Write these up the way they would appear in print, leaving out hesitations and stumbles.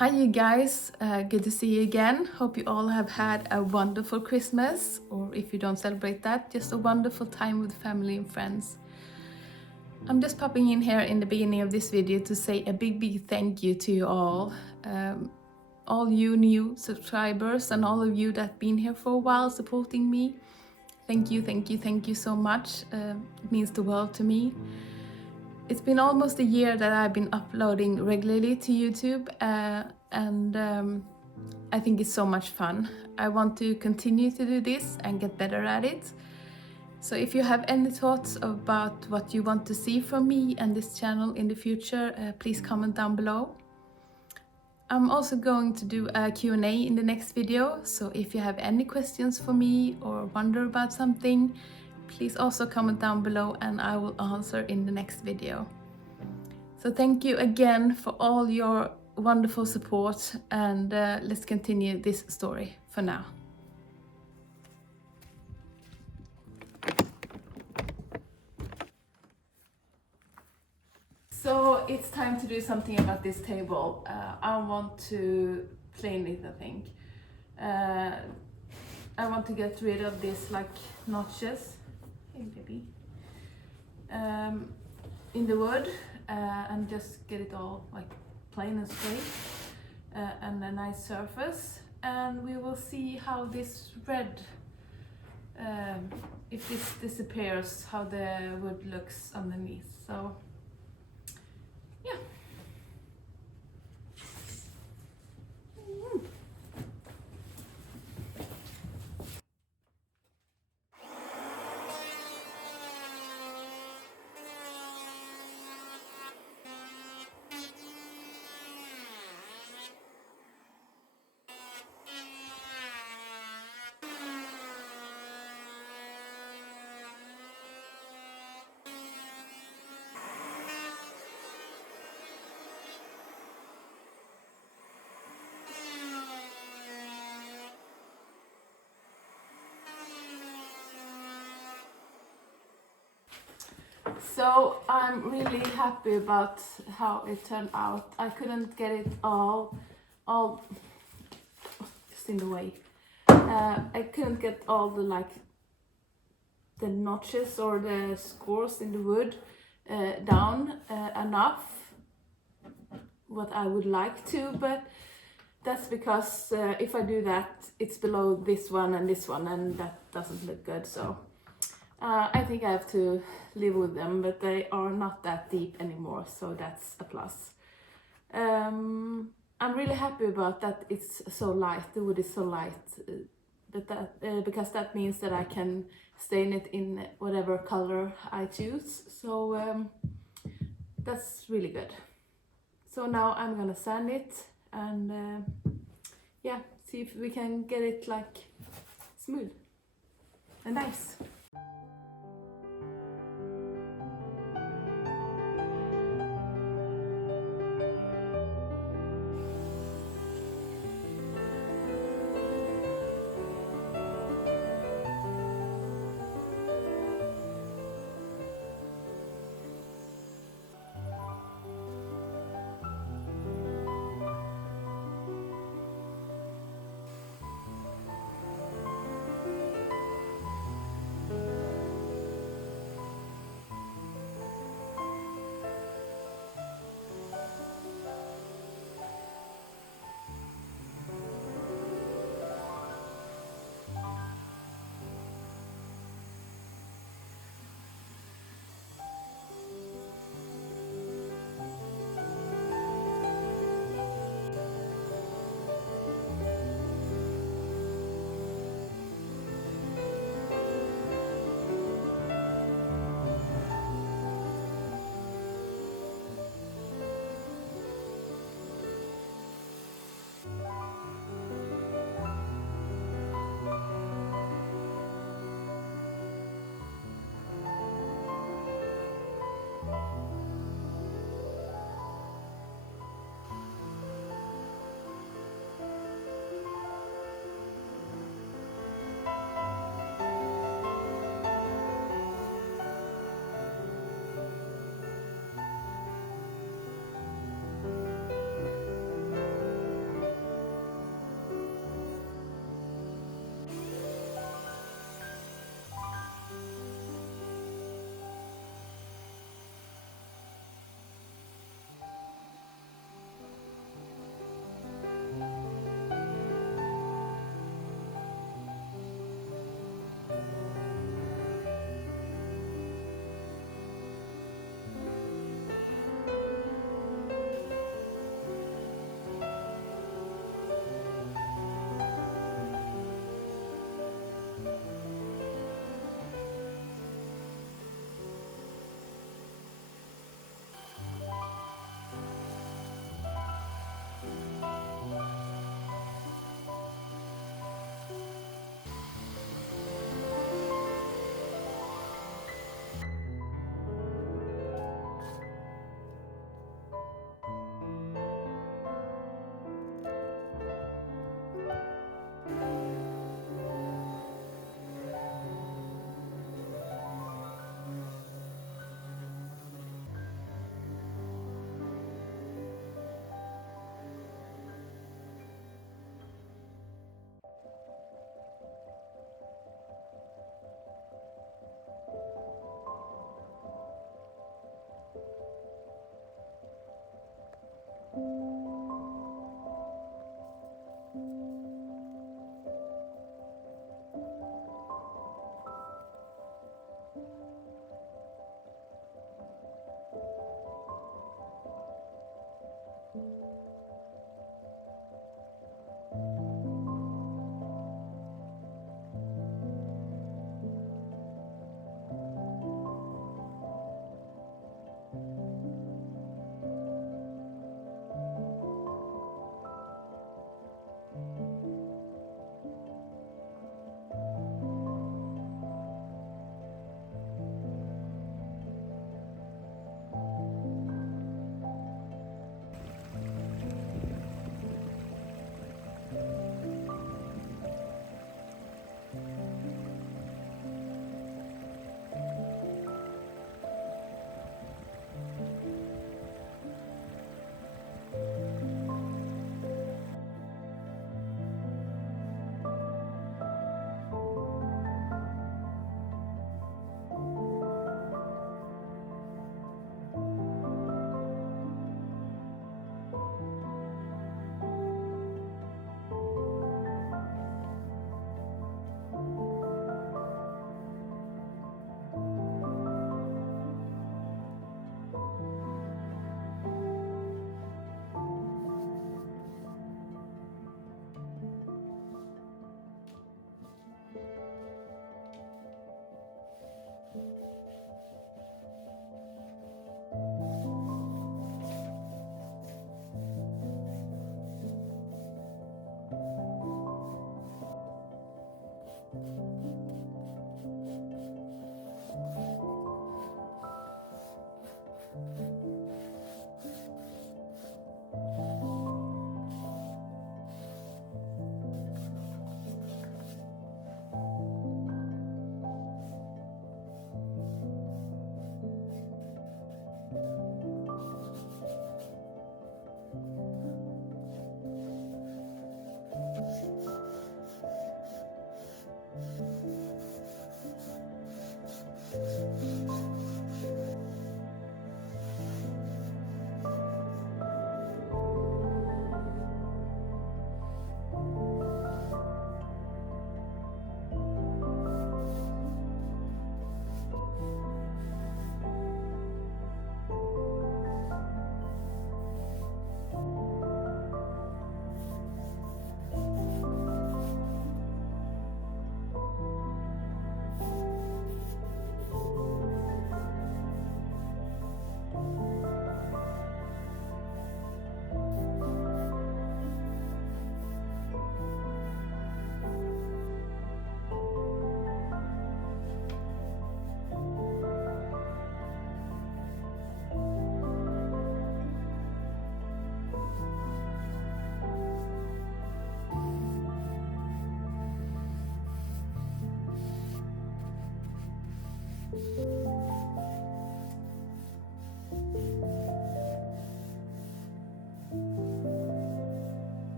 Hi you guys, good to see you again. Hope you all have had a wonderful Christmas, or if you don't celebrate that, just a wonderful time with family and friends. I'm just popping in here in the beginning of this video to say a big thank you to you all you new subscribers and all of you that been here for a while supporting me. Thank you so much. It means the world to me. It's been almost a year that I've been uploading regularly to YouTube and I think it's so much fun. I want to continue to do this and get better at it. So if you have any thoughts about what you want to see from me and this channel in the future, please comment down below. I'm also going to do a Q&A in the next video, so if you have any questions for me or wonder about something, please also comment down below and I will answer in the next video. So thank you again for all your wonderful support, and let's continue this story for now. So it's time to do something about this table. I want to clean it, I think. I want to get rid of this like notches, hey baby, in the wood and just get it all like plain and straight and a nice surface. And we will see how this red, if this disappears, how the wood looks underneath. So yeah. So I'm really happy about how it turned out. I couldn't get it all just in the way. I couldn't get all the notches or the scores in the wood down enough what I would like to, but that's because if I do that, it's below this one, and that doesn't look good. So I think I have to live with them, but they are not that deep anymore, so that's a plus. I'm really happy about that. It's so light, the wood is so light, because that means that I can stain it in whatever color I choose. So that's really good. So now I'm gonna sand it and yeah, see if we can get it like smooth and nice.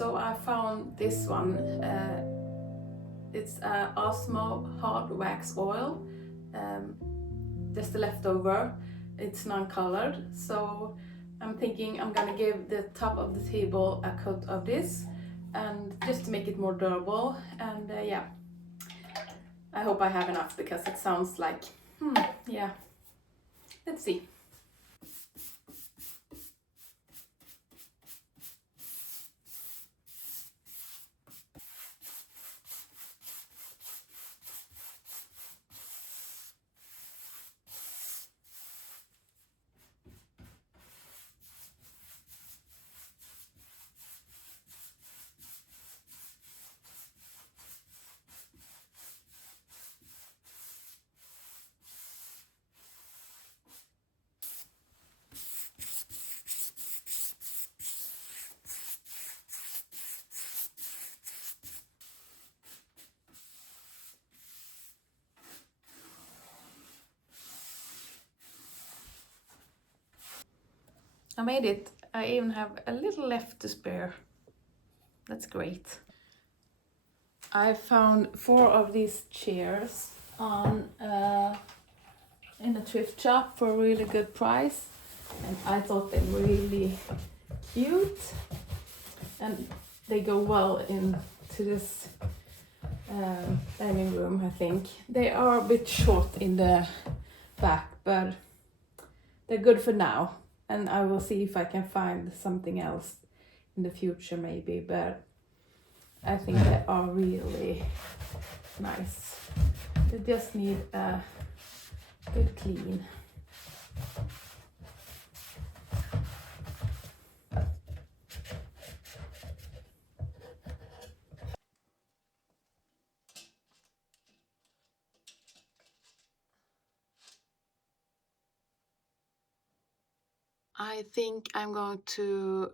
So I found this one. It's Osmo hard wax oil, just the leftover. It's non-colored, so I'm thinking I'm gonna give the top of the table a coat of this, and just to make it more durable. And yeah, I hope I have enough because it sounds like, yeah, let's see. I made it. I even have a little left to spare. That's great. I found 4 of these chairs on in a thrift shop for a really good price, and I thought they were really cute, and they go well into this dining room. I think they are a bit short in the back, but they're good for now, and I will see if I can find something else in the future maybe, but I think they are really nice. They just need a good clean. I think I'm going to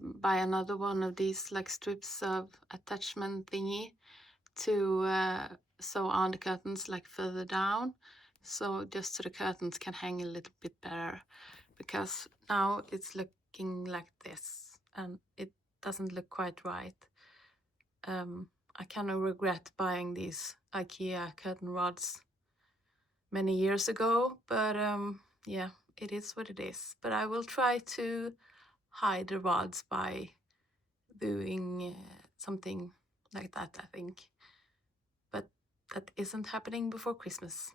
buy another one of these like strips of attachment thingy to sew on the curtains like further down, so just so the curtains can hang a little bit better, because now it's looking like this and it doesn't look quite right. I kind of regret buying these IKEA curtain rods many years ago, but yeah, it is what it is. But I will try to hide the rods by doing something like that, I think. But that isn't happening before Christmas.